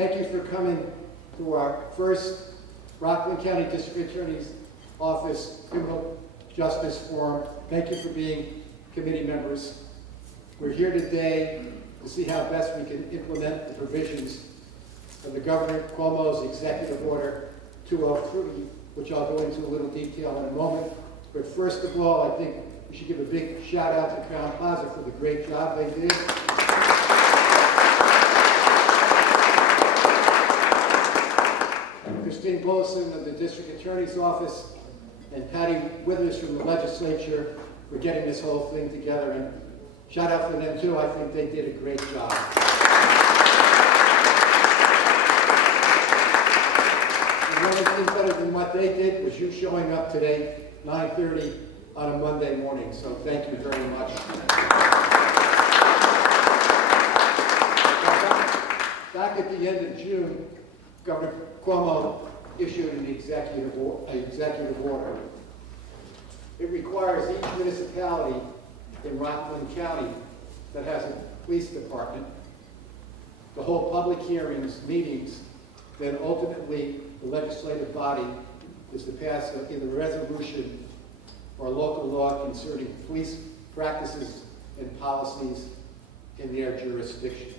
Thank you for coming to our first Rockland County District Attorney's Office Criminal Justice Forum. Thank you for being committee members. We're here today to see how best we can implement the provisions of the Governor Cuomo's Executive Order 203, which I'll go into a little detail in a moment. But first of all, I think we should give a big shout out to Crown Plaza for the great job they did. Christine Bolson of the District Attorney's Office and Patty Withers from the legislature for getting this whole thing together. And shout out for them too. I think they did a great job. And one of the things better than what they did was you showing up today, 9:30 on a Monday morning. So thank you very much. Back at the end of June, Governor Cuomo issued an executive order. It requires each municipality in Rockland County that has a police department to hold public hearings, meetings, then ultimately the legislative body is to pass either a resolution or a local law concerning police practices and policies in their jurisdiction.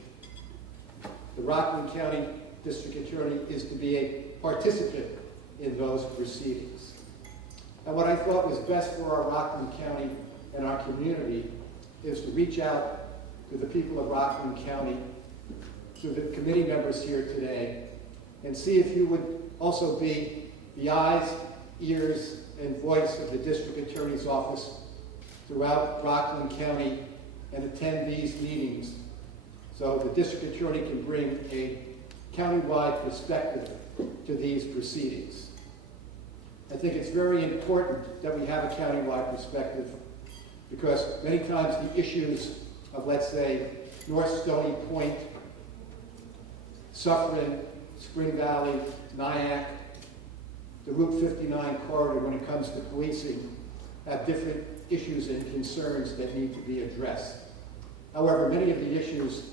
The Rockland County District Attorney is to be a participant in those proceedings. And what I thought was best for our Rockland County and our community is to reach out to the people of Rockland County, to the committee members here today, and see if you would also be the eyes, ears, and voice of the District Attorney's Office throughout Rockland County and attend these meetings so the District Attorney can bring a countywide perspective to these proceedings. I think it's very important that we have a countywide perspective because many times the issues of, let's say, North Stony Point, Suffern, Spring Valley, Nyack, the Route 59 corridor when it comes to policing have different issues and concerns that need to be addressed. However, many of the issues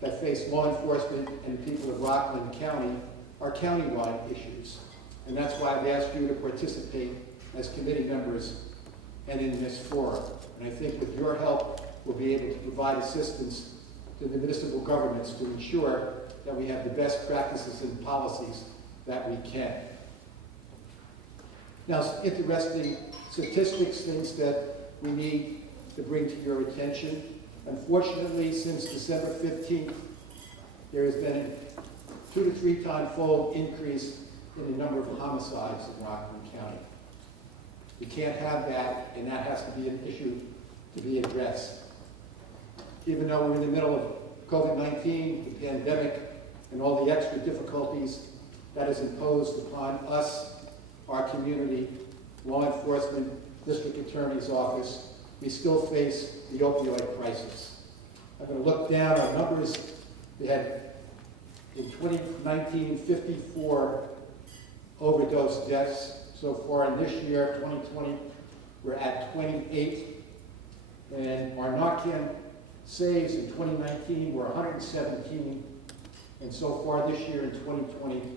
that face law enforcement and the people of Rockland County are countywide issues. And that's why I've asked you to participate as committee members and in this forum. And I think with your help, we'll be able to provide assistance to the municipal governments to ensure that we have the best practices and policies that we can. Now, some interesting statistics, things that we need to bring to your attention. Unfortunately, since December 15th, there has been a 2 to 3 time-fold increase in the number of homicides in Rockland County. We can't have that, and that has to be an issue to be addressed. Even though we're in the middle of COVID-19, the pandemic, and all the extra difficulties that is imposed upon us, our community, law enforcement, District Attorney's Office, we still face the opioid crisis. I'm going to look down our numbers. We had, in 2019, 54 overdose deaths. So far in this year, 2020, we're at 28. And our Narcan saves in 2019 were 117. And so far this year in 2020,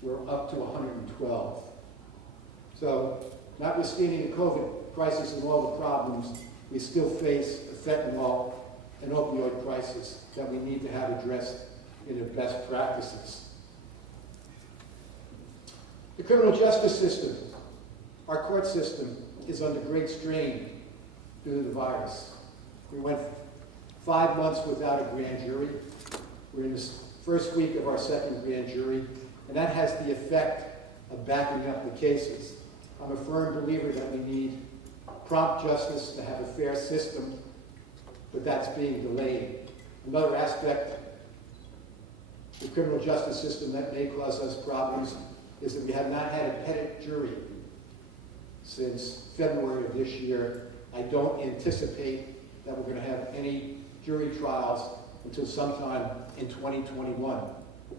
we're up to 112. So, notwithstanding the COVID crisis and all the problems, we still face a fentanyl and opioid crisis that we need to have addressed in the best practices. The criminal justice system, our court system, is under great strain due to the virus. We went 5 months without a grand jury. We're in this first week of our second grand jury, and that has the effect of backing up the cases. I'm a firm believer that we need prompt justice to have a fair system, but that's being delayed. Another aspect of the criminal justice system that may cause us problems is that we have not had a petit jury since February of this year. I don't anticipate that we're going to have any jury trials until sometime in 2021.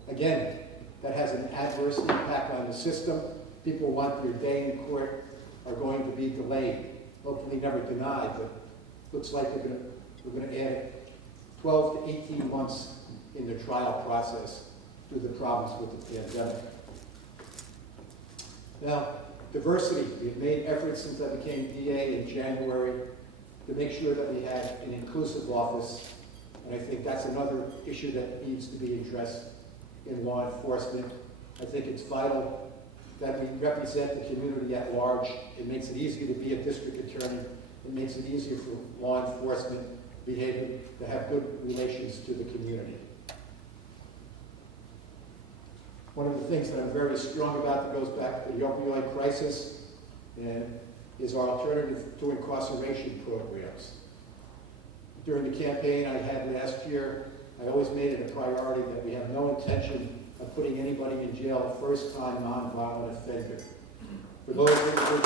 Again, that has an adverse impact on the system. People want their day in court are going to be delayed. Hopefully never denied, but looks like we're going to add 12 to 18 months in the trial process due to the problems with the pandemic. Now, diversity. We've made efforts since I became DA in January to make sure that we had an inclusive office, and I think that's another issue that needs to be addressed in law enforcement. I think it's vital that we represent the community at large. It makes it easier to be a district attorney. It makes it easier for law enforcement behavior to have good relations to the community. One of the things that I'm very strong about that goes back to the opioid crisis and is our alternative to incarceration programs. During the campaign I had last year, I always made it a priority that we have no intention of putting anybody in jail first-time nonviolent offender. For those individuals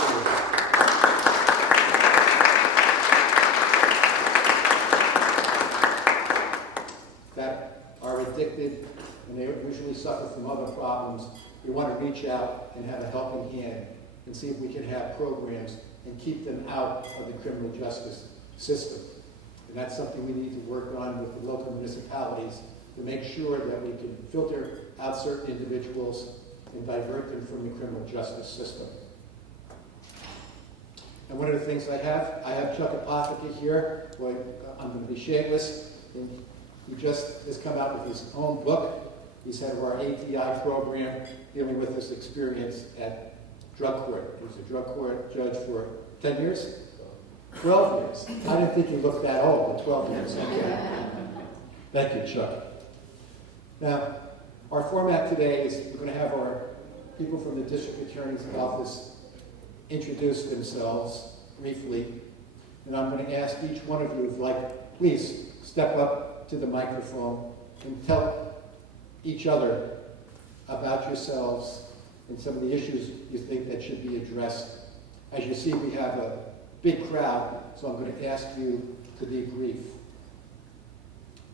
that are addicted and they usually suffer from other problems, we want to reach out and have a helping hand and see if we can have programs and keep them out of the criminal justice system. And that's something we need to work on with the local municipalities to make sure that we can filter out certain individuals and divert them from the criminal justice system. And one of the things I have Chuck Apothecary here. Well, I'm going to be shameless. And he just has come out with his own book. He's head of our ATI program dealing with this experience at drug court. He was a drug court judge for 10 years? 12 years. I didn't think he looked that old, but 12 years. Okay. Thank you, Chuck. Now, our format today is we're going to have our people from the District Attorney's Office introduce themselves briefly. And I'm going to ask each one of you, if like, please step up to the microphone and tell each other about yourselves and some of the issues you think that should be addressed. As you see, we have a big crowd, so I'm going to ask you to be brief.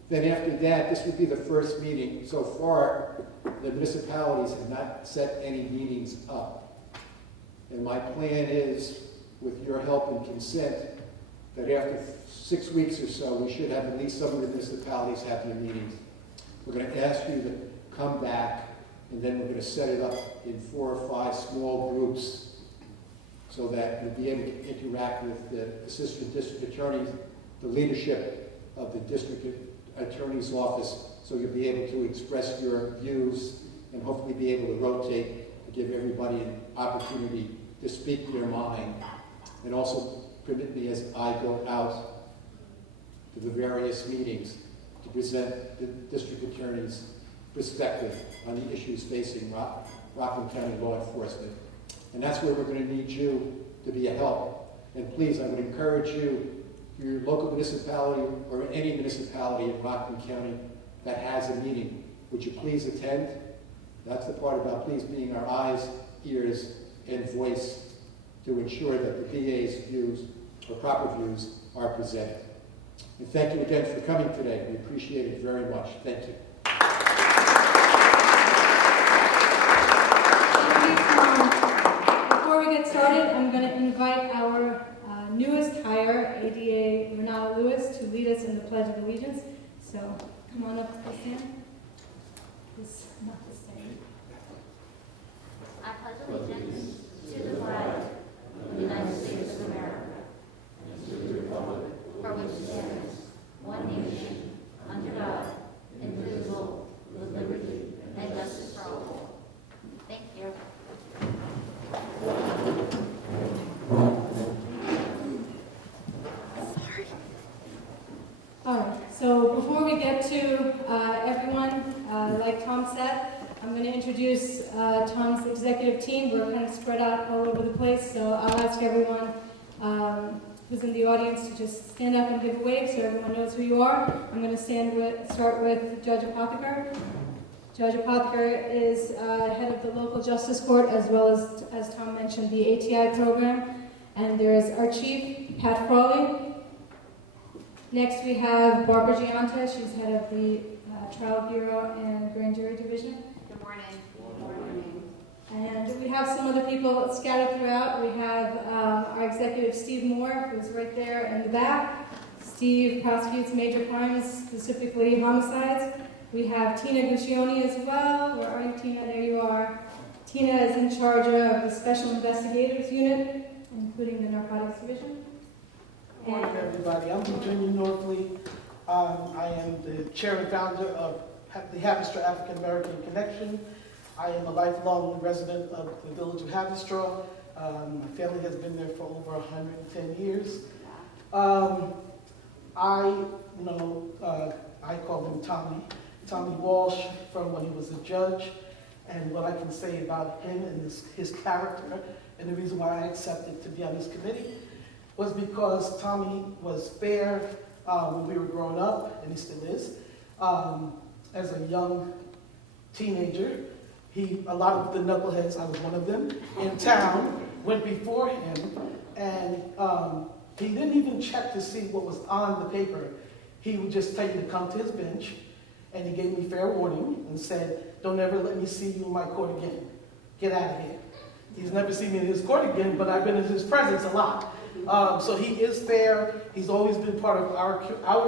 Then after that, this would be the first meeting. So far, the municipalities have not set any meetings up. And my plan is, with your help and consent, that after 6 weeks or so, we should have at least some of the municipalities have their meetings. We're going to ask you to come back, and then we're going to set it up in 4 or 5 small groups so that you'll be able to interact with the assistant district attorneys, the leadership of the district attorney's office, so you'll be able to express your views and hopefully be able to rotate to give everybody an opportunity to speak their mind. And also permit me, as I go out to the various meetings, to present the district attorney's perspective on the issues facing Rockland County law enforcement. And that's where we're going to need you to be a help. And please, I would encourage you, your local municipality or any municipality in Rockland County that has a meeting, would you please attend? That's the part about please being our eyes, ears, and voice to ensure that the DA's views, or proper views, are presented. And thank you again for coming today. We appreciate it very much. Thank you. Before we get started, I'm going to invite our newest hire, ADA Renata Lewis, to lead us in the Pledge of Allegiance. So come on up to the stand. This not the same. I pledge allegiance to the flag of the United States of America and to the republic for which it stands, one nation, under God, indivisible, with liberty and justice for all. Thank you. All right, so before we get to everyone, like Tom said, I'm going to introduce Tom's executive team. We're kind of spread out all over the place, so I'll ask everyone who's in the audience to just stand up and give a wave so everyone knows who you are. I'm going to start with Judge Apothecary. Judge Apothecary is head of the local justice court, as well as Tom mentioned, the ATI program. And there's our chief, Pat Frawley. Next we have Barbara Giantes. She's head of the Trial Bureau and Grand Jury Division. Good morning. Good morning. And we have some other people scattered throughout. We have our executive, Steve Moore, who's right there in the back. Steve prosecutes major crimes, specifically homicides. We have Tina Guccione as well. Where are you, Tina? There you are. Tina is in charge of the Special Investigators Unit, including the Narcotics Division. Good morning, everybody. I'm Virginia Northfleet. I am the chair and founder of the Haverstraw African American Connection. I am a lifelong resident of the village of Haverstraw. My family has been there for over 110 years. I call him Tommy Walsh, from when he was a judge. And what I can say about him and his character, and the reason why I accepted to be on this committee, was because Tommy was fair when we were growing up, and he still is. As a young teenager, a lot of the knuckleheads, I was one of them, in town, went before him, and he didn't even check to see what was on the paper. He would just tell you to come to his bench, and he gave me fair warning and said, "Don't ever let me see you in my court again. Get out of here." He's never seen me in his court again, but I've been in his presence a lot. So he is fair. He's always been part of our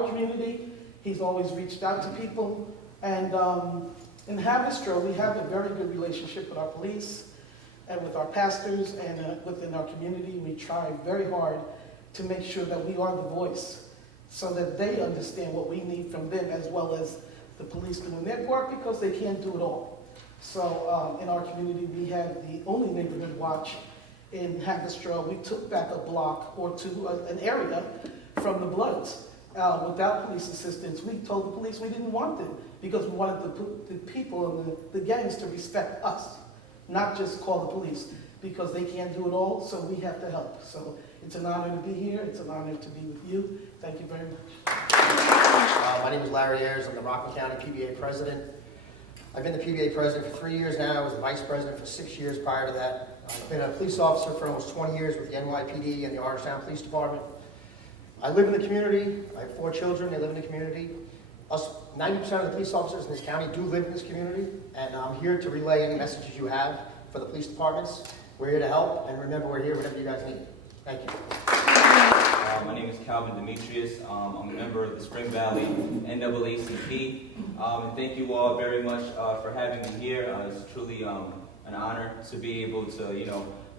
community. He's always reached out to people. And in Haverstraw, we have a very good relationship with our police and with our pastors and within our community. We try very hard to make sure that we are the voice so that they understand what we need from them, as well as the police doing their part, because they can't do it all. So in our community, we have the only neighborhood watch in Haverstraw. We took back a block or two, an area from the Bloods. Without police assistance, we told the police we didn't want them because we wanted the people and the gangs to respect us, not just call the police, because they can't do it all, so we have to help. So it's an honor to be here. It's an honor to be with you. Thank you very much. My name is Larry Ayers. I'm the Rockland County PBA president. I've been the PBA president for 3 years now. I was the vice president for 6 years prior to that. I've been a police officer for almost 20 years with the NYPD and the Ayers Police Department. I live in the community. I have 4 children. They live in the community. 90% of the police officers in this county do live in this community, and I'm here to relay any messages you have for the police departments. We're here to help, and remember, we're here whenever you guys need. Thank you. My name is Demetrius. I'm a member of the Spring Valley NAACP. And thank you all very much for having me here. It's truly an honor to be able to,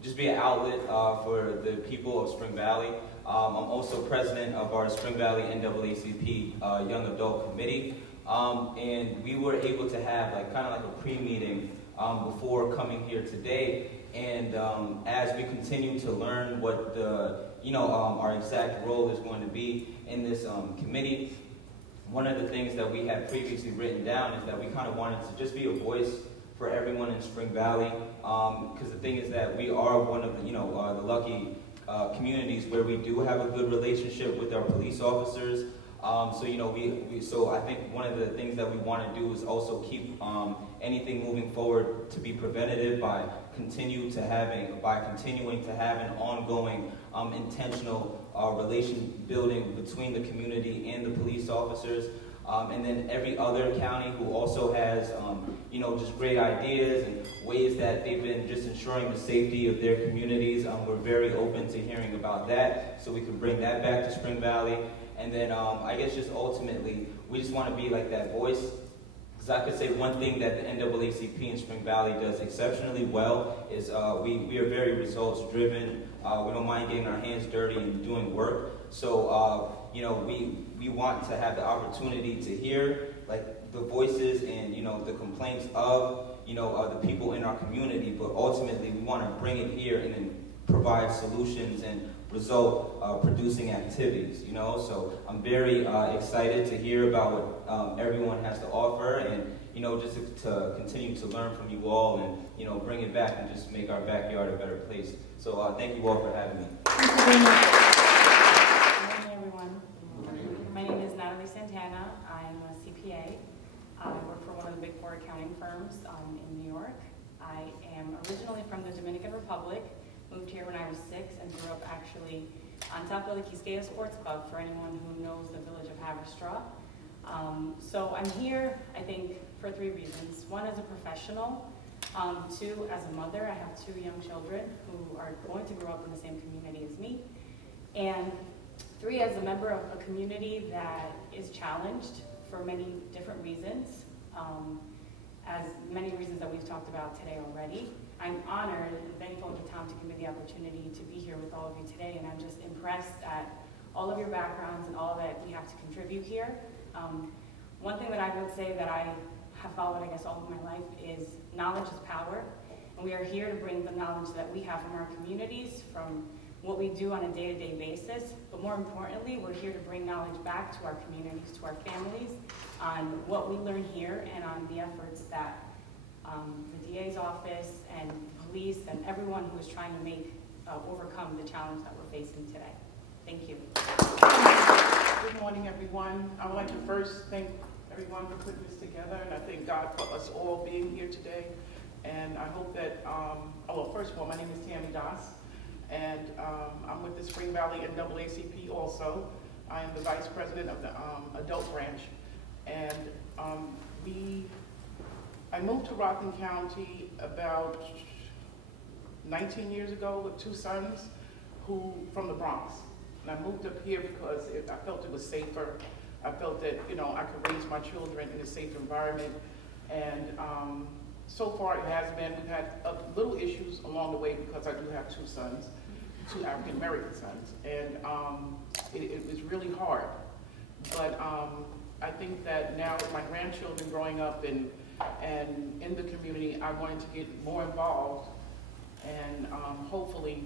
just be an outlet for the people of Spring Valley. I'm also president of our Spring Valley NAACP Young Adult Committee. And we were able to have kind of a pre-meeting before coming here today. And as we continue to learn what our exact role is going to be in this committee, one of the things that we had previously written down is that we kind of wanted to just be a voice for everyone in Spring Valley. Because the thing is that we are one of the lucky communities where we do have a good relationship with our police officers. So I think one of the things that we want to do is also keep anything moving forward to be preventative by continuing to have an ongoing intentional relation building between the community and the police officers. And then every other county who also has just great ideas and ways that they've been just ensuring the safety of their communities. We're very open to hearing about that, so we can bring that back to Spring Valley. And then I guess just ultimately, we just want to be like that voice. Because I could say one thing that the NAACP in Spring Valley does exceptionally well is we are very results driven. We don't mind getting our hands dirty and doing work. So we want to have the opportunity to hear the voices and the complaints of the people in our community. But ultimately, we want to bring it here and then provide solutions and result producing activities, So I'm very excited to hear about what everyone has to offer, and just to continue to learn from you all, and bring it back and just make our backyard a better place. So thank you all for having me. Thank you very much. Good morning, everyone. My name is Natalie Santana. I'm a CPA. I work for one of the big 4 accounting firms in New York. I am originally from the Dominican Republic. Moved here when I was 6 and grew up actually on top of the Quisqueya Sports Club, for anyone who knows the village of Haverstraw. So I'm here, I think, for 3 reasons. 1, as a professional. 2, as a mother. I have 2 young children who are going to grow up in the same community as me. And 3, as a member of a community that is challenged for many different reasons. As many reasons that we've talked about today already. I'm honored and thankful to Tom to give me the opportunity to be here with all of you today, and I'm just impressed at all of your backgrounds and all that we have to contribute here. One thing that I would say that I have followed, I guess, all of my life is knowledge is power, and we are here to bring the knowledge that we have from our communities, from what we do on a day-to-day basis, but more importantly, we're here to bring knowledge back to our communities, to our families, on what we learn here and on the efforts that the DA's office and police and everyone who is trying to make overcome the challenge that we're facing today. Thank you. Good morning, everyone. I would like to first thank everyone for putting this together, and I thank God for us all being here today. And I hope that, well, first of all, my name is Tammy Das, and I'm with the Spring Valley NAACP also. I am the Vice President of the Adult Branch. And I moved to Rockland County about 19 years ago with two sons from the Bronx. And I moved up here because I felt it was safer. I felt that, I could raise my children in a safe environment. And so far it has been. We've had little issues along the way because I do have two sons, two African American sons. And it was really hard. But I think that now with my grandchildren growing up and in the community, I wanted to get more involved and hopefully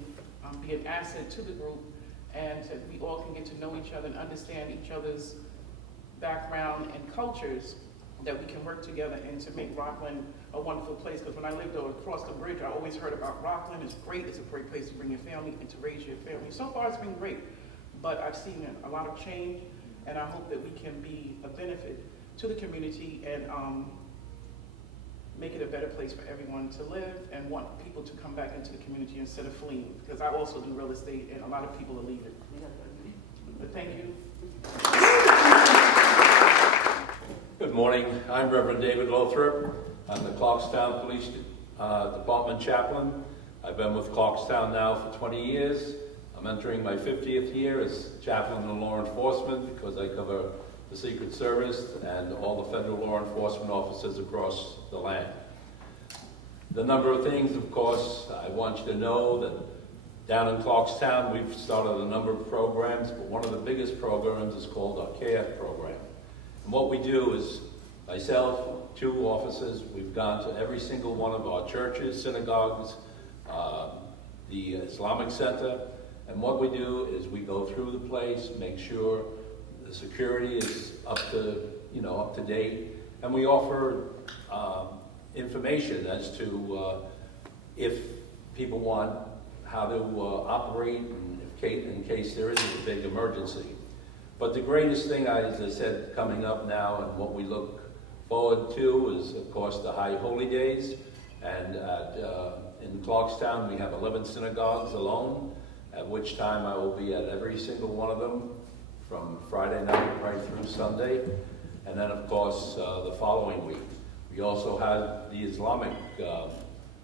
be an asset to the group, and that we all can get to know each other and understand each other's background and cultures, that we can work together and to make Rockland a wonderful place. Because when I lived across the bridge, I always heard about Rockland. It's great. It's a great place to bring your family and to raise your family. So far, it's been great, but I've seen a lot of change, and I hope that we can be a benefit to the community and make it a better place for everyone to live, and want people to come back into the community instead of fleeing. Because I also do real estate, and a lot of people are leaving. But thank you. Good morning. I'm Reverend David Lothrop. I'm the Clarkstown Police Department chaplain. I've been with Clarkstown now for 20 years. I'm entering my 50th year as chaplain in law enforcement because I cover the Secret Service and all the federal law enforcement officers across the land. The number of things, of course, I want you to know that down in Clarkstown we've started a number of programs, but one of the biggest programs is called our KF program. And what we do is, myself, two officers, we've gone to every single one of our churches, synagogues, the Islamic Center, and what we do is we go through the place, make sure the security is up to date, and we offer information as to if people want how to operate in case there is a big emergency. But the greatest thing, as I said, coming up now and what we look forward to is, of course, the High Holy Days. And in Clarkstown, we have 11 synagogues alone, at which time I will be at every single one of them from Friday night right through Sunday. And then, of course, the following week. We also have the Islamic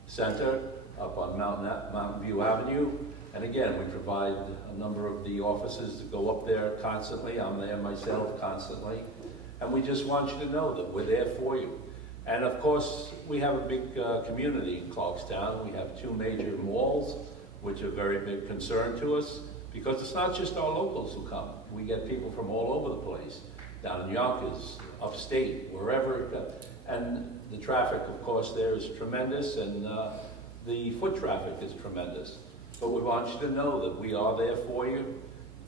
Center up on Mountain View Avenue. And again, we provide a number of the officers to go up there constantly. I'm there myself constantly. And we just want you to know that we're there for you. And of course, we have a big community in Clarkstown. We have two major malls, which are a very big concern to us, because it's not just our locals who come. We get people from all over the place, down in Yonkers, upstate, wherever. And the traffic, of course, there is tremendous, and the foot traffic is tremendous. But we want you to know that we are there for you.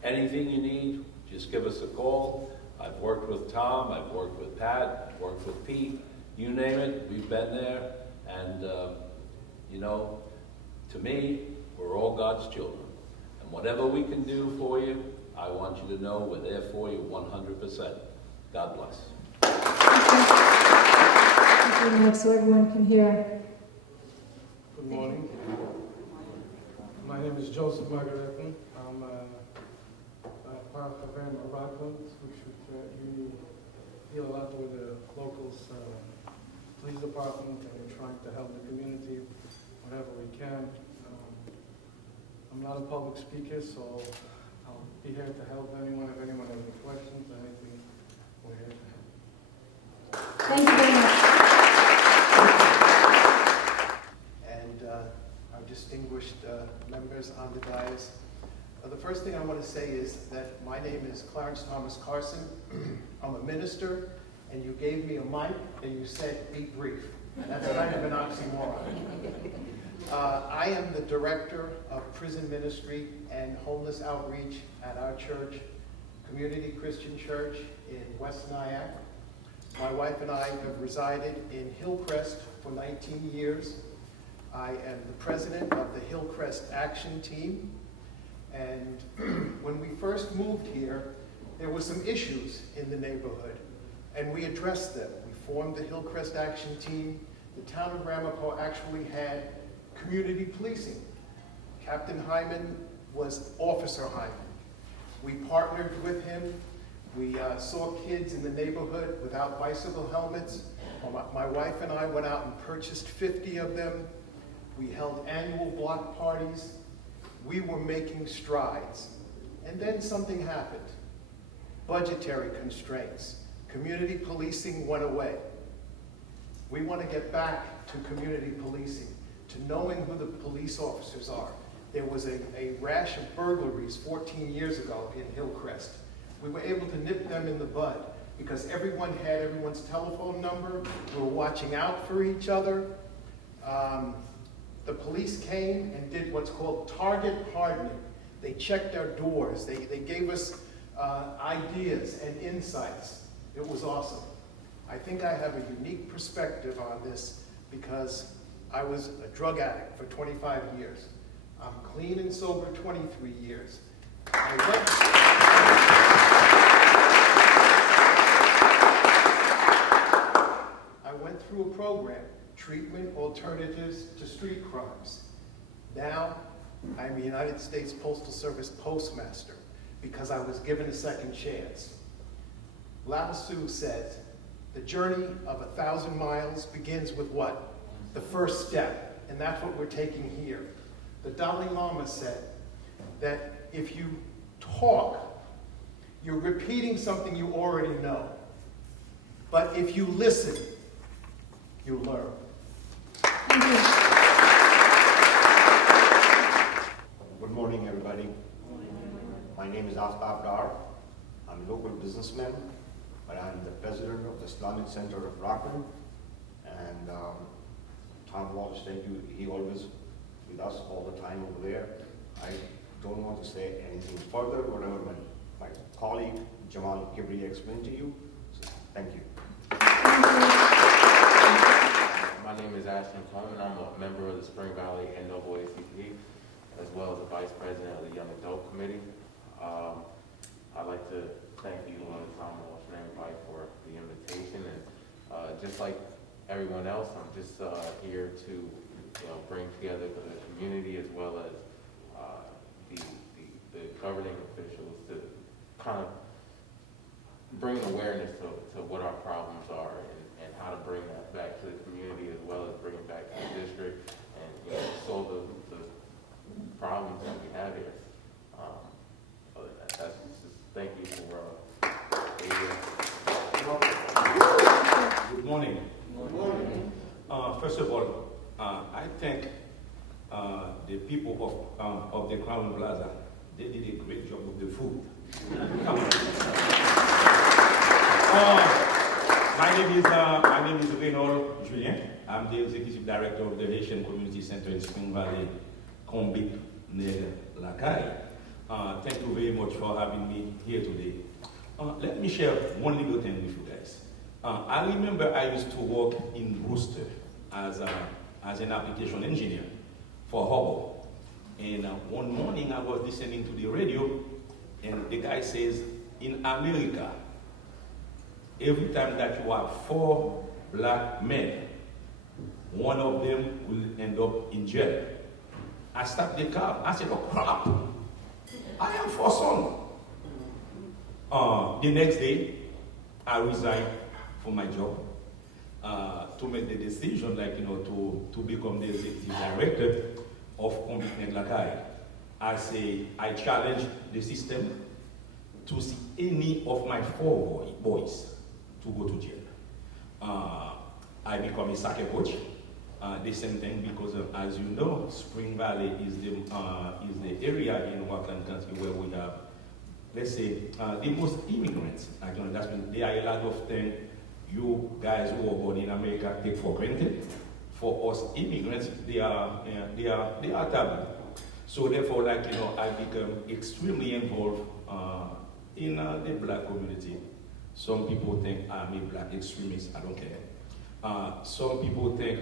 Anything you need, just give us a call. I've worked with Tom, I've worked with Pat, I've worked with Pete. You name it, we've been there. And, to me, we're all God's children. And whatever we can do for you, I want you to know we're there for you 100%. God bless. So everyone can hear. Good morning. My name is Joseph Margaretin. I'm part of Rockland, which you deal a lot with the local police department, and we're trying to help the community whenever we can. I'm not a public speaker, so I'll be here to help anyone. If anyone has any questions or anything, we're here to help. Thank you very much. is Clarence Thomas Carson. I'm a minister, and you gave me a mic, and you said, be brief. That's kind of an oxymoron. I am the director of prison ministry and homeless outreach at our church, Community Christian Church in West Nyack. My wife and I have resided in Hillcrest for 19 years. I am the president of the Hillcrest Action Team. And when we first moved here, there were some issues in the neighborhood, and we addressed them. We formed the Hillcrest Action Team. The town of Ramapo actually had community policing. Captain Hyman was Officer Hyman. We partnered with him. We saw kids in the neighborhood without bicycle helmets. My wife and I went out and purchased 50 of them. We held annual block parties. We were making strides. And then something happened. Budgetary constraints. Community policing went away. We want to get back to community policing, to knowing who the police officers are. There was a rash of burglaries 14 years ago in Hillcrest. We were able to nip them in the bud because everyone had everyone's telephone number. We were watching out for each other. The police came and did what's called target hardening. They checked our doors. They gave us ideas and insights. It was awesome. I think I have a unique perspective on this because I was a drug addict for 25 years. I'm clean and sober 23 years. I went through a program, Treatment Alternatives to Street Crimes. Now, I'm a United States Postal Service postmaster because I was given a second chance. Lao Tzu says, the journey of 1,000 miles begins with what? The first step, and that's what we're taking here. The Dalai Lama said that if you talk, you're repeating something you already know. But if you listen, you learn. Thank you. Good morning, everybody. My name is Aftab Dar. I'm a local businessman, but I'm the president of the Islamic Center of Rockland. And Tom Walsh, thank you. He always with us all the time over there. I don't want to say anything further, whatever my colleague Jamal Kibri explained to you. So, thank you. My name is Ashton Coleman. I'm a member of the Spring Valley NAACP, as well as the vice president of the Young Adult Committee. I'd like to thank you, Tom Walsh and everybody, for the invitation. And just like everyone else, I'm just here to bring together the community as well as the governing officials to kind of bring awareness to what our problems are and how to bring that back to the community as well as bring it back to the district and solve the problems that we have here. Other than that, that's just thank you for Good morning. Good morning. First of all, I thank the people of the Crown Plaza. They did a great job with the food. Come on. My name is Renaud Julien. I'm the executive director of the Haitian Community Center in Spring Valley, Combip, near Lacaille. Thank you very much for having me here today. Let me share one little thing with you guys. I remember I used to work in Worcester as an application engineer for Hubble. And one morning I was listening to the radio, and the guy says, in America, every time that you have 4 black men, one of them will end up in jail. I stopped the car. I said, oh crap, I am for son. The next day, I resigned from my job to make the decision, to become the executive director of Combip Lacaille. I challenge the system to see any of my 4 boys to go to jail. I become a soccer coach. The same thing because, as you know, Spring Valley is the area in Rockland County where we have let's say, the most immigrants. Actually, there are a lot of things you guys who are born in America take for granted. For us immigrants, they are taboo. So therefore, I become extremely involved in the black community. Some people think I'm a black extremist. I don't care. Some people think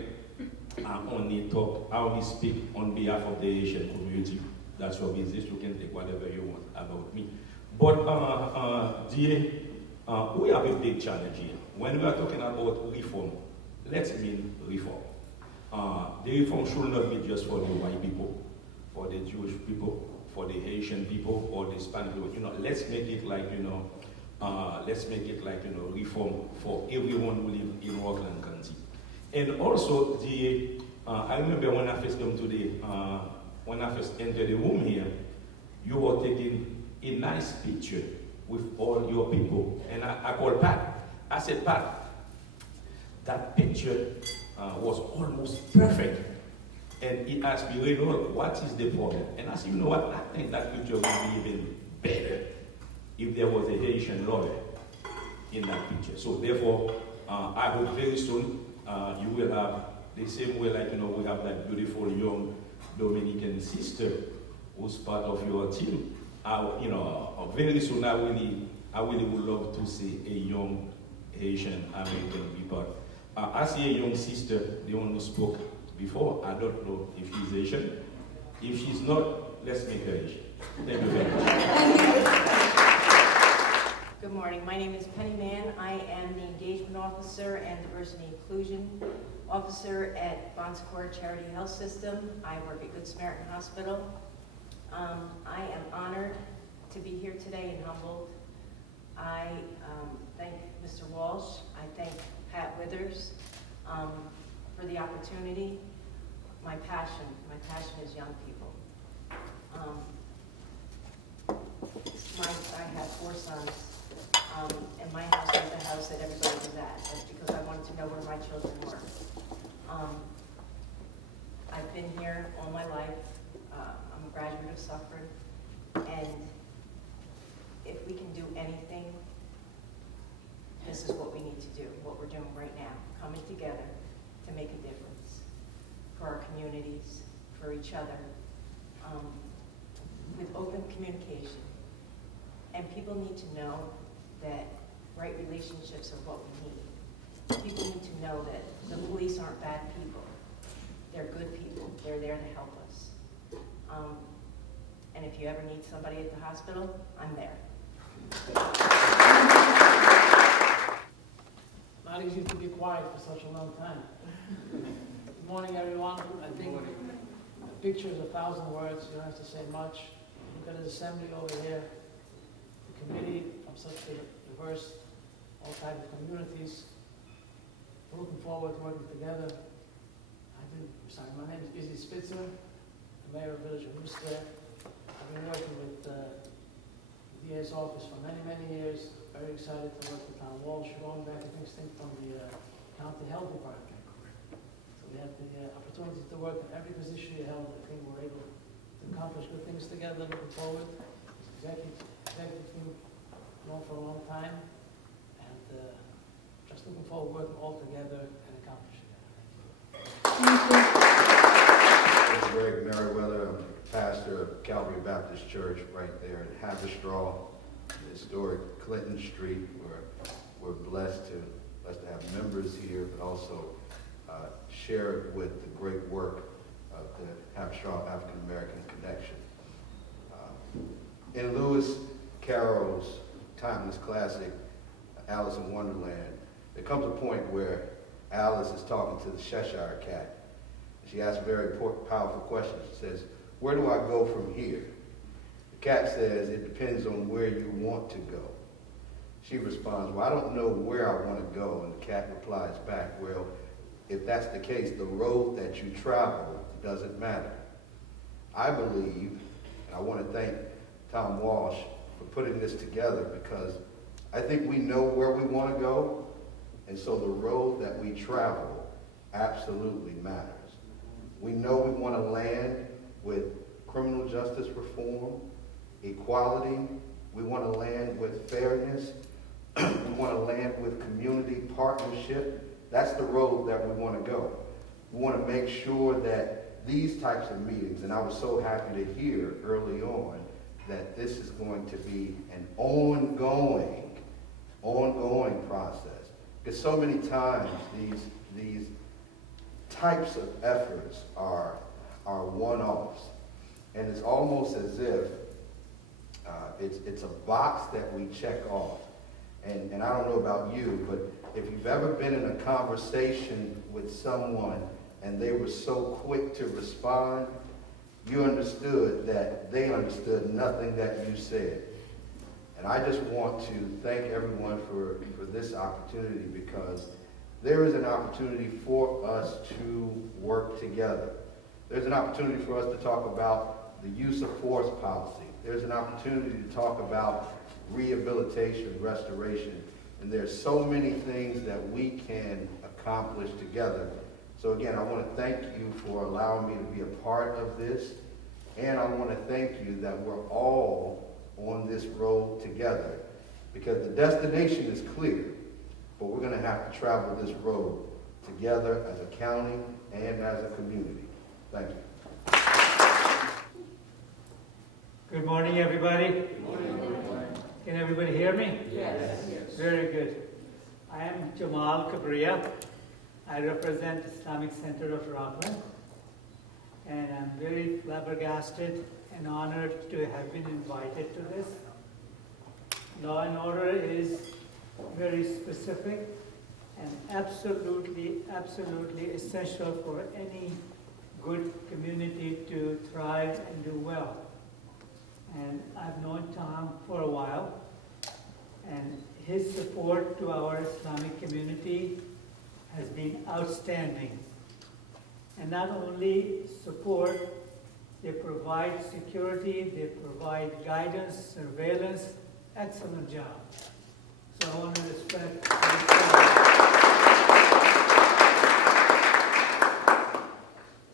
I only speak on behalf of the Asian community. That's your business. You can take whatever you want about me. But we have a big challenge here. When we are talking about reform, let's mean reform. The reform should not be just for the white people, for the Jewish people, for the Haitian people, or the Hispanic people. Let's make it reform for everyone who live in Rockland County. And also, I remember when I first came to when I first entered the room here, you were taking a nice picture with all your people. And I called Pat. I said, Pat, that picture was almost perfect. And he asked me, Reynold, what is the problem? And I said, you know what, I think that picture would be even better if there was a Haitian lawyer in that picture. So therefore, I hope very soon you will have the same way we have that beautiful young Dominican sister who's part of your team. Very soon I really would love to see a young Haitian American be part. I see a young sister, the one who spoke before. I don't know if she's Asian. If she's not, let's make her Asian. Thank you very much. Good morning. My name is Penny Mann. I am the Engagement Officer and Diversity Inclusion Officer at Bon Secours Charity Health System. I work at Good Samaritan Hospital. I am honored to be here today and humbled. I thank Mr. Walsh. I thank Pat Withers for the opportunity. My passion is young people. I have 4 sons, and my house was the house that everybody was at. That's because I wanted to know where my children were. I've been here all my life. I'm a graduate of Suffern, and if we can do anything, this is what we need to do, what we're doing right now, coming together to make a difference for our communities, for each other, with open communication. And people need to know that right relationships are what we need. People need to know that the police aren't bad people. They're good people. They're there to help us. And if you ever need somebody at the hospital, I'm there. Not easy to be quiet for such a long time. Good morning, everyone. I think a picture is 1,000 words. You don't have to say much. Look at the assembly over here. The committee from such diverse, all types of communities. We're looking forward to working together. My name is Izzy Spitzer, the mayor of the village of Worcester. I've been working with the DA's office for many, many years. Very excited to work with Tom Walsh, going back, I think, from the county health department. So we had the opportunity to work in every position you held. I think we're able to accomplish good things together. Looking forward. Executive team known for a long time, and just looking forward to working all together and accomplishing it. Thank you. I'm Greg Merriweather. I'm pastor of Calvary Baptist Church right there in Haverstraw, historic Clinton Street, where we're blessed to have members here, but also share with the great work of the Haverstraw African American Connection. In Lewis Carroll's timeless classic, Alice in Wonderland, there comes a point where Alice is talking to the Cheshire Cat. She asks a very powerful question. She says, "Where do I go from here?" The cat says, "It depends on where you want to go." She responds, "Well, I don't know where I want to go." And the cat replies back, "Well, if that's the case, the road that you travel doesn't matter." I believe, and I want to thank Tom Walsh for putting this together, because I think we know where we want to go, and so the road that we travel absolutely matters. We know we want to land with criminal justice reform, equality, We want to land with fairness. We want to land with community partnership. That's the road that we want to go. We want to make sure that these types of meetings, and I was so happy to hear early on that this is going to be an ongoing process. Because so many times these types of efforts are one-offs. And it's almost as if it's a box that we check off. And I don't know about you, but if you've ever been in a conversation with someone and they were so quick to respond, you understood that they understood nothing that you said. And I just want to thank everyone for this opportunity, because there is an opportunity for us to work together. There's an opportunity for us to talk about the use of force policy. There's an opportunity to talk about rehabilitation, restoration. And there's so many things that we can accomplish together. So again, I want to thank you for allowing me to be a part of this. And I want to thank you that we're all on this road together, because the destination is clear, but we're going to have to travel this road together as a county and as a community. Thank you. Good morning, everybody. Good morning. Can everybody hear me? Yes. Very good. I am Jamal Cabrera. I represent Islamic Center of Rockland, and I'm very flabbergasted and honored to have been invited to this. Law and order is very specific and absolutely essential for any good community to thrive and do well. And I've known Tom for a while, and his support to our Islamic community has been outstanding. And not only support, they provide security, they provide guidance, surveillance, excellent job. So I want to respect.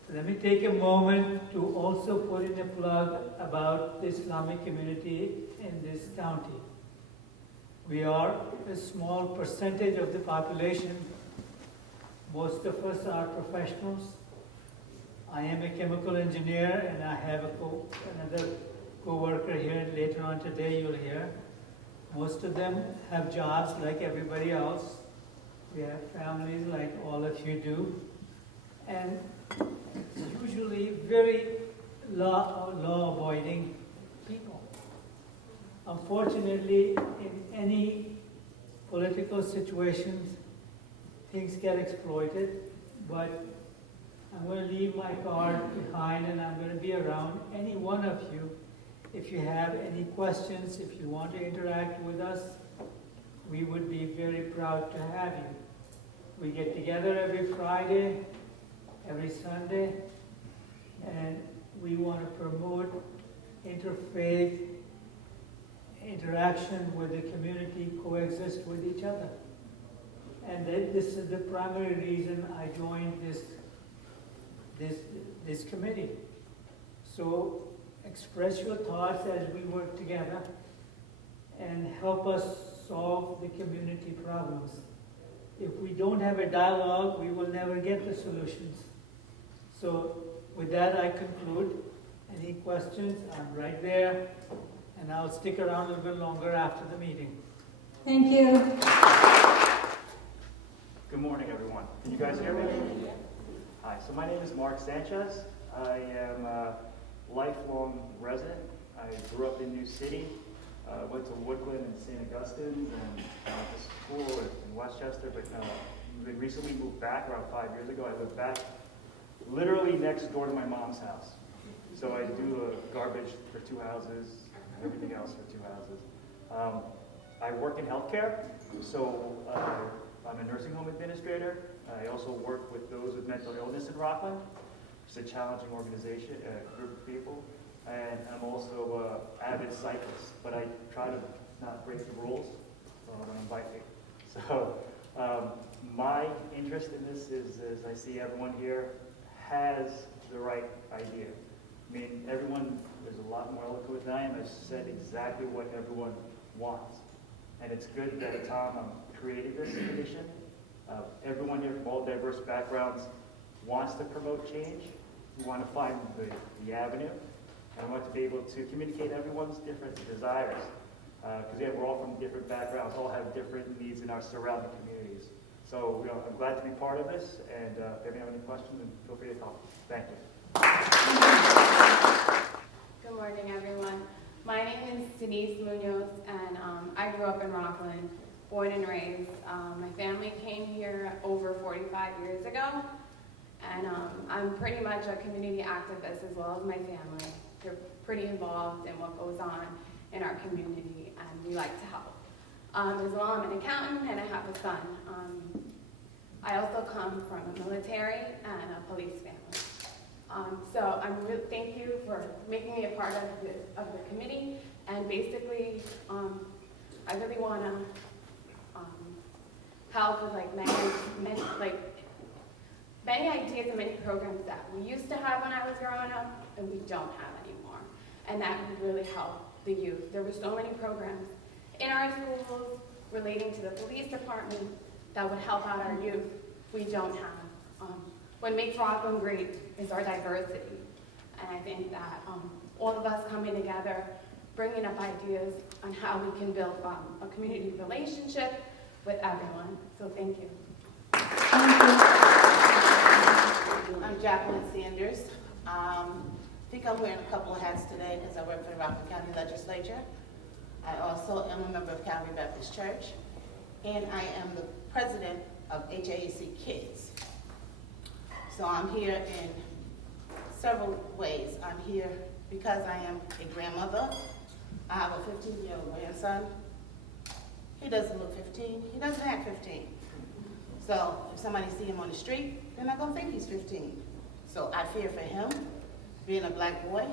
Let me take a moment to also put in a plug about the Islamic community in this county. We are a small percentage of the population. Most of us are professionals. I am a chemical engineer, and I have another co-worker here later on today you'll hear. Most of them have jobs like everybody else. We have families like all of you do. And usually very law-avoiding people. Unfortunately, in any political situations, things get exploited, but I'm going to leave my card behind, and I'm going to be around any one of you. If you have any questions, if you want to interact with us, we would be very proud to have you. We get together every Friday, every Sunday, and we want to promote interfaith interaction with the community, coexist with each other. And this is the primary reason I joined this committee. So express your thoughts as we work together and help us solve the community problems. If we don't have a dialogue, we will never get the solutions. So with that, I conclude. Any questions? I'm right there, and I'll stick around a little bit longer after the meeting. Thank you. Good morning, everyone. Can you guys hear me? Hi, so my name is Mark Sanchez. I am a lifelong resident. I grew up in New City, went to Woodland and St. Augustine, and went to school in Westchester, but we recently moved back around 5 years ago. I live back literally next door to my mom's house. So I do garbage for 2 houses, and everything else for 2 houses. I work in healthcare, so I'm a nursing home administrator. I also work with those with mental illness in Rockland. It's a challenging organization, group of people. And I'm also an avid cyclist, but I try to not break the rules when I'm biking. So my interest in this is I see everyone here has the right idea. I mean, everyone is a lot more eloquent than I am. I've said exactly what everyone wants. And it's good that Tom created this commission. Everyone here from all diverse backgrounds wants to promote change. We want to find the avenue. And I want to be able to communicate everyone's different desires. Because we're all from different backgrounds, all have different needs in our surrounding communities. So I'm glad to be part of this, and if you have any questions, then feel free to call. Thank you. Good morning, everyone. My name is Denise Munoz, and I grew up in Rockland, born and raised. My family came here over 45 years ago, and I'm pretty much a community activist as well as my family. We're pretty involved in what goes on in our community, and we like to help. As well, I'm an accountant, and I have a son. I also come from a military and a police family. So thank you for making me a part of the committee, and basically, I really want to help with many ideas and many programs that we used to have when I was growing up, and we don't have anymore, and that would really help the youth. There were so many programs in our schools relating to the police department that would help out our youth. We don't have. What makes Rockland great is our diversity. And I think that all of us coming together, bringing up ideas on how we can build a community relationship with everyone. So thank you. I'm Jacqueline Sanders. I think I'm wearing a couple of hats today because I work for the Rockland County Legislature. I also am a member of Calvary Baptist Church, and I am the president of HAAC Kids. So I'm here in several ways. I'm here because I am a grandmother. I have a 15-year-old grandson. He doesn't look 15. He doesn't act 15. So if somebody see him on the street, they're not going to think he's 15. So I fear for him, being a black boy.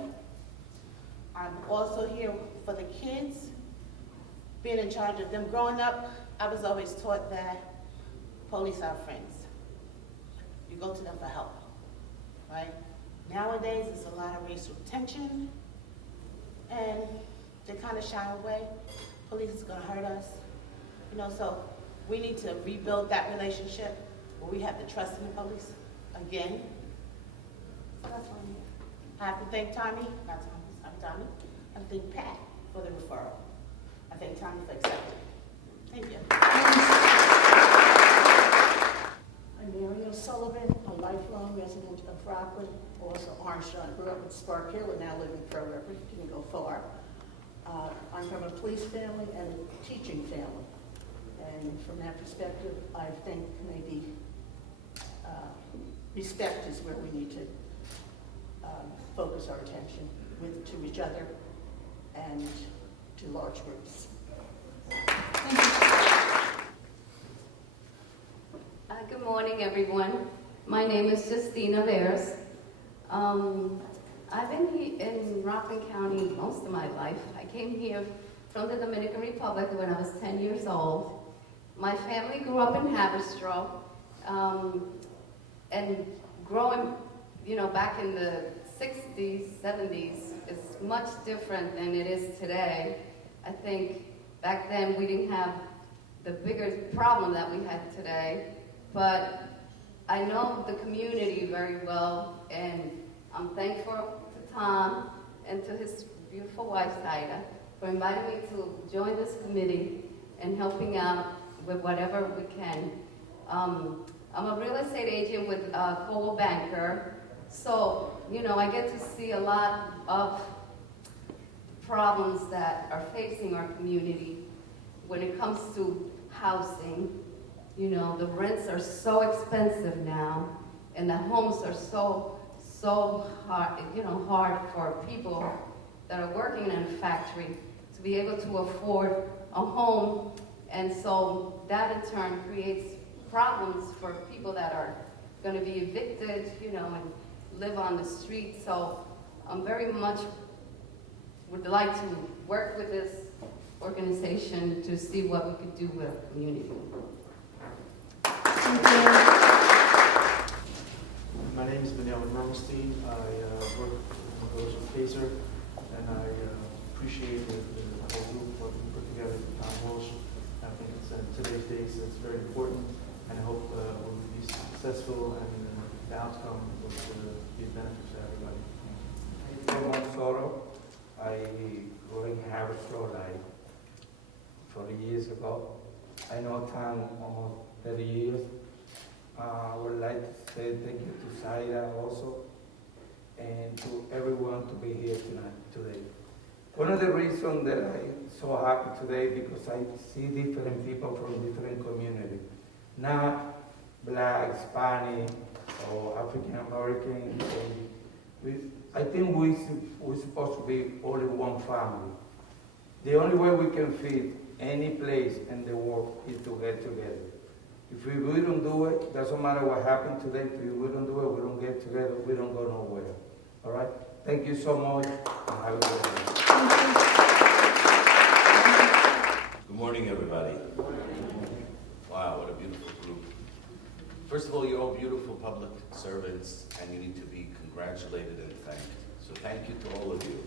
I'm also here for the kids, being in charge of them. Growing up, I was always taught that police are friends. You go to them for help, right? Nowadays, there's a lot of racial tension, and they kind of shy away. Police is going to hurt us. So we need to rebuild that relationship where we have the trust in the police again. So that's why I'm here. I have to thank Tommy, not Thomas, I'm Tommy. I thank Pat for the referral. I thank Tommy for accepting. Thank you. I'm Mary O'Sullivan, a lifelong resident of Rockland, also Armstrong. I grew up in Spark Hill and now live in Pearl River. Didn't go far. I'm from a police family and a teaching family. And from that perspective, I think maybe respect is where we need to focus our attention to each other and to large groups. Good morning, everyone. My name is Justine Ayers. I've been here in Rockland County most of my life. I came here from the Dominican Republic when I was 10 years old. My family grew up in Haverstraw, and growing, back in the 60s, 70s, is much different than it is today. I think back then we didn't have the bigger problem that we had today, but I know the community very well, and I'm thankful to Tom and to his beautiful wife, Saida, for inviting me to join this committee and helping out with whatever we can. I'm a real estate agent with Coleman Banker, so I get to see a lot of problems that are facing our community when it comes to housing. The rents are so expensive now, and the homes are so hard, hard for people that are working in a factory to be able to afford a home. And so that in turn creates problems for people that are going to be evicted, and live on the street. So I'm very much would like to work with this organization to see what we could do with our community. My name is Manel Mermelstein. I work the Coalition Pacer, and I appreciate the whole group what we put together with Tom Walsh. I think today's day so it's very important, and I hope we'll be successful and the outcome will be a benefit to everybody. Soto. I grew in Haverstraw like 40 years ago. I know Tom almost 30 years. I would like to say thank you to Zaira also, and to everyone to be here today. One of the reasons that I'm so happy today because I see different people from different communities, not Black, Hispanic, or African American. I think we're supposed to be all in one family. The only way we can fit any place in the world is to get together. If we don't do it, doesn't matter what happened today, if we don't do it, we don't get together, we don't go nowhere. All right? Thank you so much, and have a good day. Good morning, everybody. Wow, what a beautiful group. First of all, you're all beautiful public servants, and you need to be congratulated and thanked. So thank you to all of you.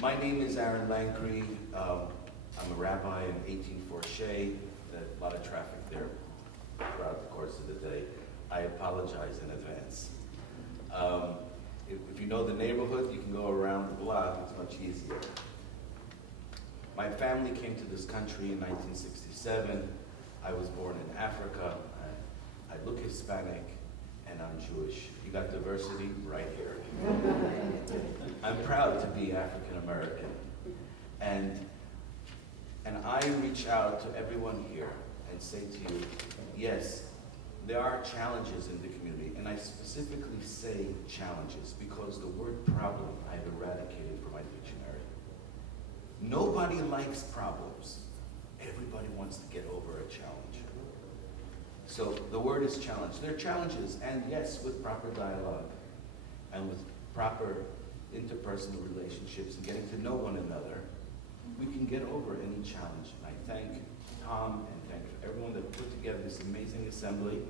My name is Aaron Lancree. I'm a rabbi in 18 Forshey. There's a lot of traffic there throughout the course of the day. I apologize in advance. If you know the neighborhood, you can go around the block. It's much easier. My family came to this country in 1967. I was born in Africa. I look Hispanic, and I'm Jewish. You got diversity right here. I'm proud to be African American. And I reach out to everyone here and say to you, yes, there are challenges in the community, and I specifically say challenges because the word problem I've eradicated from my dictionary. Nobody likes problems. Everybody wants to get over a challenge. So the word is challenge. There are challenges, and yes, with proper dialogue and with proper interpersonal relationships and getting to know one another, we can get over any challenge. And I thank Tom and thank everyone that put together this amazing assembly,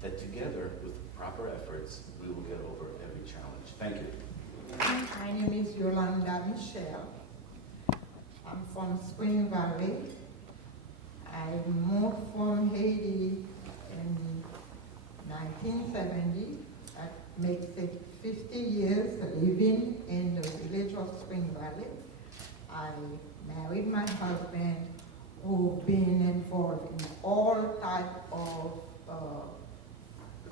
that together, with proper efforts, we will get over every challenge. Thank you. My name is Yolanda Michelle. I'm from Spring Valley. I moved from Haiti in 1970. That makes it 50 years living in the village of Spring Valley. I married my husband, who's been involved in all types of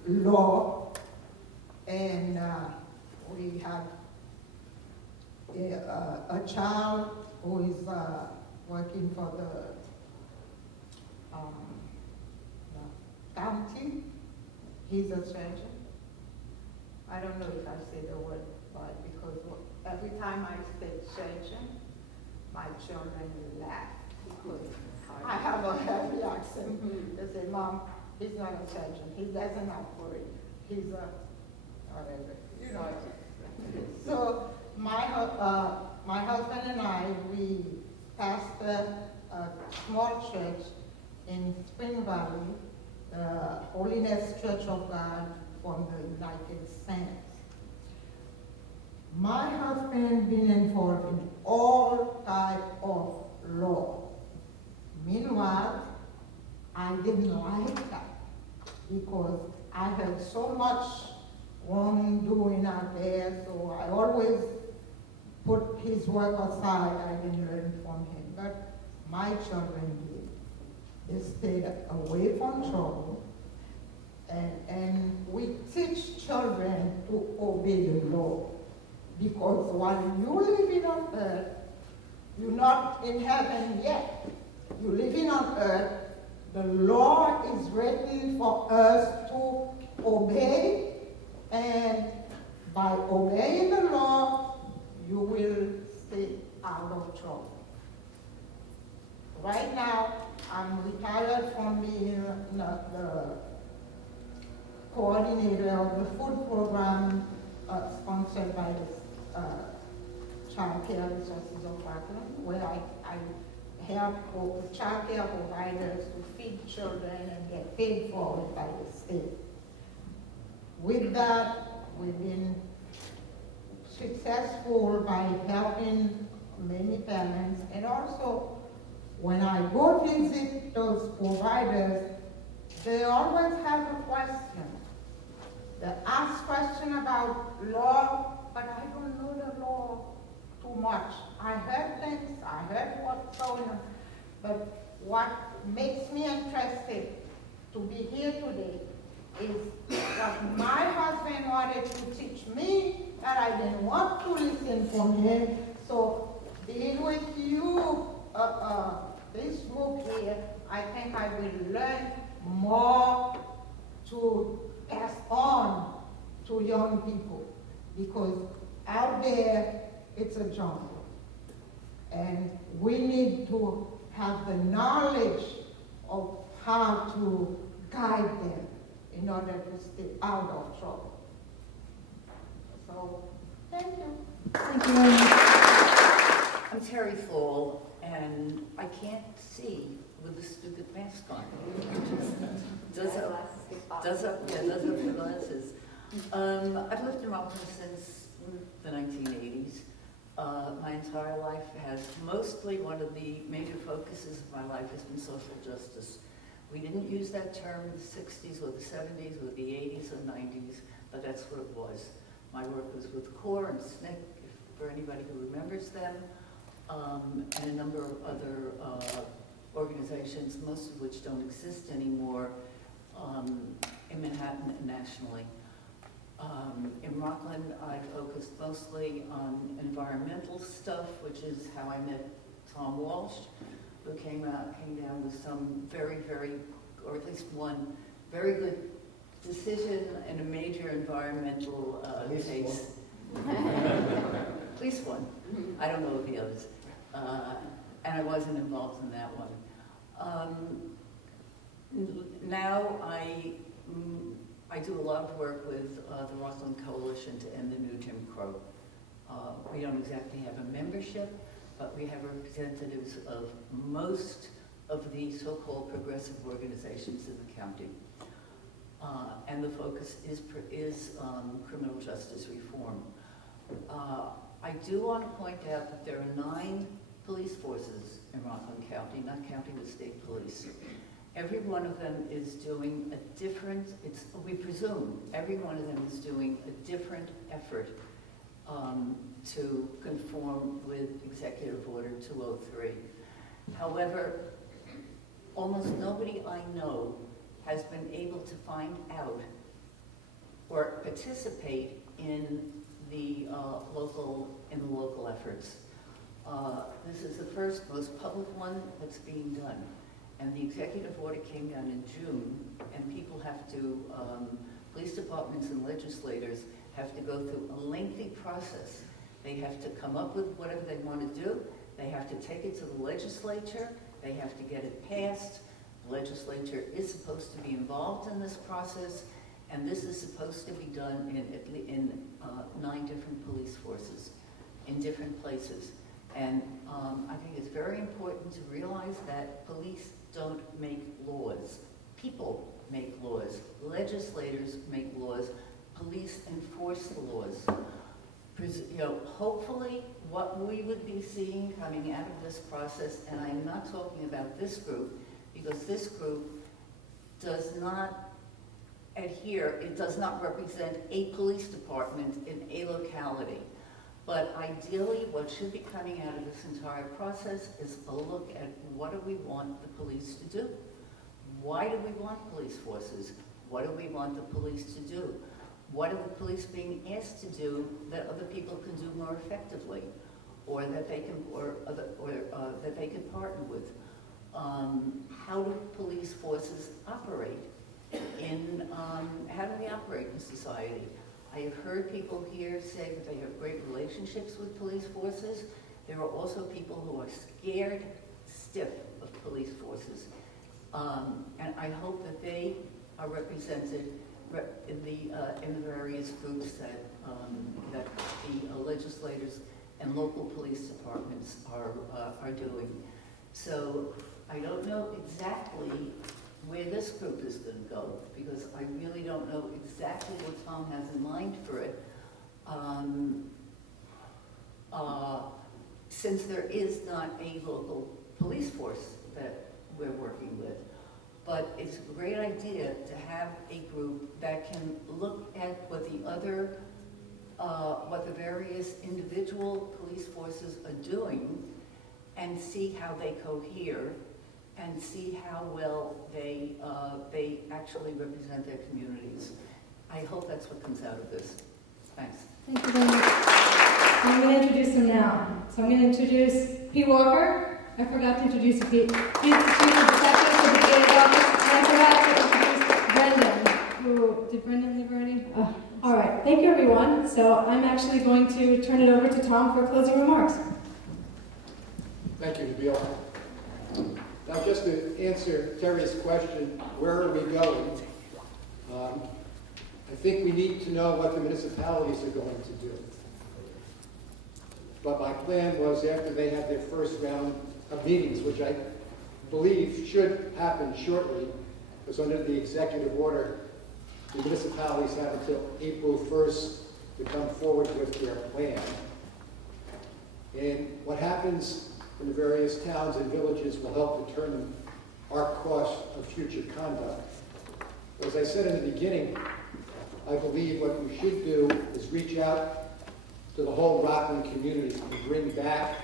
law, and we have a child who is working for the county. He's a surgeon. I don't know if I say the word, but because every time I say surgeon, my children laugh because I have a heavy accent. They say, Mom, he's not a surgeon. He doesn't operate. He's a whatever, you know. So my husband and I, we pastor a small church in Spring Valley, the Holiness Church of God from the United Saints. My husband been involved in all types of law. Meanwhile, I didn't like that because I had so much wrongdoing out there, so I always put his work aside. I didn't learn from him, but my children did. They stayed away from trouble, and we teach children to obey the law, because while you're living on earth, you're not in heaven yet. You're living on earth. The law is written for us to obey, and by obeying the law, you will stay out of trouble. Right now, I'm retired from being the coordinator of the food program sponsored by the Child Care Resources of Rockland, where I help for child care providers to feed children and get paid for it by the state. With that, we've been successful by helping many parents, and also when I go visit those providers, they always have a question. They ask questions about law, but I don't know the law too much. I heard things, I heard what's going on, but what makes me interested to be here today is what my husband wanted to teach me that I didn't want to listen from him. So being with you, this group here, I think I will learn more to pass on to young people, because out there it's a jungle. And we need to have the knowledge of how to guide them in order to stay out of trouble. So, thank you. Thank you very much. I'm Terry Fall, and I can't see with the stupid mask on. Does up the glasses. I've lived in Rockland since the 1980s. My entire life has mostly, one of the major focuses of my life has been social justice. We didn't use that term in the 60s or the 70s or the 80s or 90s, but that's what it was. My work was with CORE and SNCC, for anybody who remembers them, and a number of other organizations, most of which don't exist anymore, in Manhattan and nationally. In Rockland, I focused mostly on environmental stuff, which is how I met Tom Walsh, who came down with some very, or at least one very good decision in a major environmental case. At least one. I don't know of the others. And I wasn't involved in that one. Now I do a lot of work with the Rockland Coalition to end the new Jim Crow. We don't exactly have a membership, but we have representatives of most of the so-called progressive organizations in the county. And the focus is criminal justice reform. I do want to point out that there are 9 police forces in Rockland County, not counting the state police. Every one of them is doing a different, we presume, every one of them is doing a different effort to conform with Executive Order 203. However, almost nobody I know has been able to find out or participate in the local efforts. This is the first, most public one that's being done. And the executive order came down in June, and people have to, police departments and legislators have to go through a lengthy process. They have to come up with whatever they want to do. They have to take it to the legislature. They have to get it passed. The legislature is supposed to be involved in this process, and this is supposed to be done in 9 different police forces in different places. And I think it's very important to realize that police don't make laws. People make laws. Legislators make laws. Police enforce the laws. Hopefully what we would be seeing coming out of this process, and I'm not talking about this group, because this group does not adhere, it does not represent a police department in a locality. But ideally, what should be coming out of this entire process is a look at what do we want the police to do? Why do we want police forces? What do we want the police to do? What are the police being asked to do that other people can do more effectively, or that they can, that they can partner with? How do police forces operate? How do they operate in society? I have heard people here say that they have great relationships with police forces. There are also people who are scared stiff of police forces. And I hope that they are represented in the various groups that the legislators and local police departments are doing. So I don't know exactly where this group is going to go, because I really don't know exactly what Tom has in mind for it. Since there is not a local police force that we're working with. But it's a great idea to have a group that can look at what the various individual police forces are doing and see how they cohere and see how well they actually represent their communities. I hope that's what comes out of this. Thanks. Thank you very much. I'm going to introduce him now. So I'm going to introduce Pete Walker. I forgot to introduce you, Pete. He's the Chief of Detectives for the DA's office. And I forgot to introduce Brendan. Did Brendan leave already? Oh. All right. Thank you, everyone. So I'm actually going to turn it over to Tom for closing remarks. Thank you, Nabil. Now, just to answer Terry's question, where are we going? I think we need to know what the municipalities are going to do. But my plan was, after they have their first round of meetings, which I believe should happen shortly, because under the executive order, the municipalities have until April 1st to come forward with their plan. And what happens in the various towns and villages will help determine our cost of future conduct. As I said in the beginning, I believe what we should do is reach out to the whole Rockland community and bring back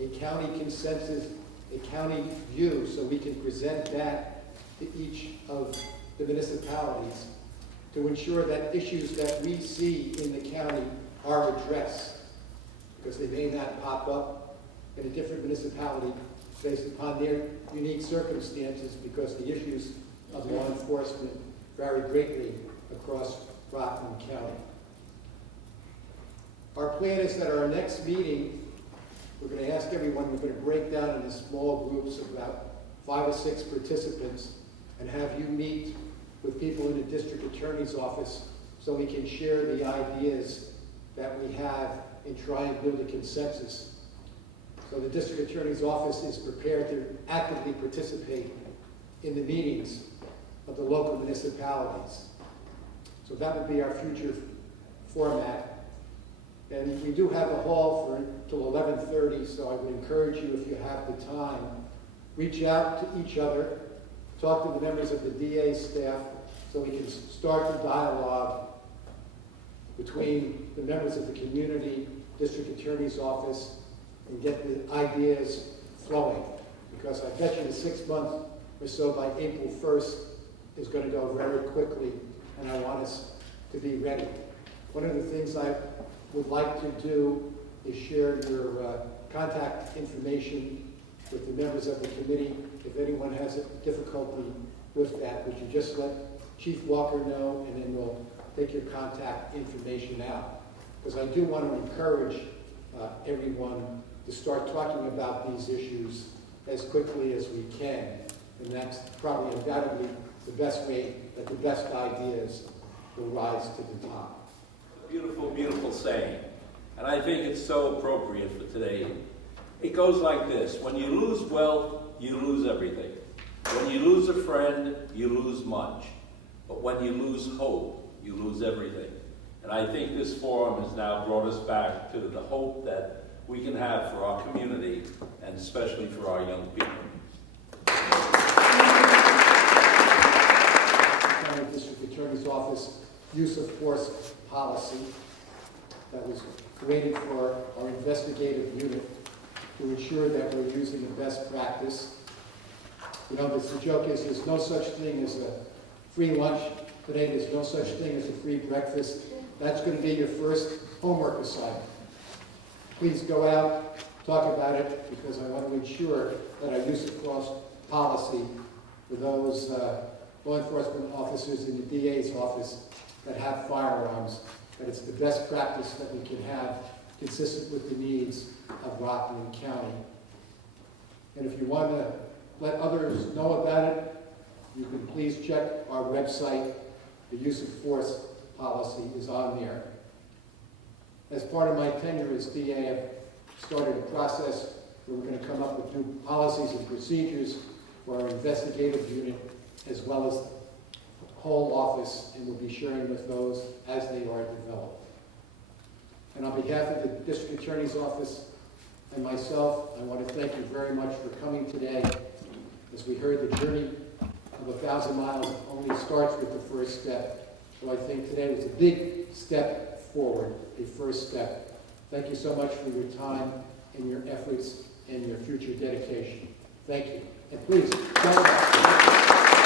a county consensus, a county view, so we can present that to each of the municipalities to ensure that issues that we see in the county are addressed, because they may not pop up in a different municipality based upon their unique circumstances, because the issues of law enforcement vary greatly across Rockland County. Our plan is that our next meeting, we're going to ask everyone, we're going to break down into small groups of about 5 or 6 participants and have you meet with people in the district attorney's office so we can share the ideas that we have and try and build a consensus. So the district attorney's office is prepared to actively participate in the meetings of the local municipalities. So that would be our future format. And we do have a hall for till 11:30, so I would encourage you, if you have the time, reach out to each other, talk to the members of the DA staff, so we can start the dialogue between the members of the community, district attorney's office, and get the ideas flowing. Because I bet you the 6 months or so by April 1st is going to go very quickly, and I want us to be ready. One of the things I would like to do is share your contact information with the members of the committee. If anyone has a difficulty with that, would you just let Chief Walker know, and then we'll take your contact information out. Because I do want to encourage everyone to start talking about these issues as quickly as we can. And that's probably undoubtedly the best way that the best ideas will rise to the top. Beautiful, beautiful saying. And I think it's so appropriate for today. It goes like this: when you lose wealth, you lose everything. When you lose a friend, you lose much. But when you lose hope, you lose everything. And I think this forum has now brought us back to the hope that we can have for our community, and especially for our young people. The District Attorney's Office use of force policy that was created for our investigative unit to ensure that we're using the best practice. You know, the joke is there's no such thing as a free lunch today. There's no such thing as a free breakfast. That's going to be your first homework assignment. Please go out, talk about it, because I want to ensure that our use of force policy for those law enforcement officers in the DA's office that have firearms, that it's the best practice that we can have consistent with the needs of Rockland County. And if you want to let others know about it, you can please check our website. The use of force policy is on there. As part of my tenure as DA, I've started a process We're going to come up with new policies and procedures for our investigative unit as well as the whole office, and we'll be sharing with those as they are developed. And on behalf of the District Attorney's Office and myself, I want to thank you very much for coming today. As we heard, the journey of 1,000 miles only starts with the first step. So I think today was a big step forward, a first step. Thank you so much for your time and your efforts and your future dedication. Thank you. And please, celebrate.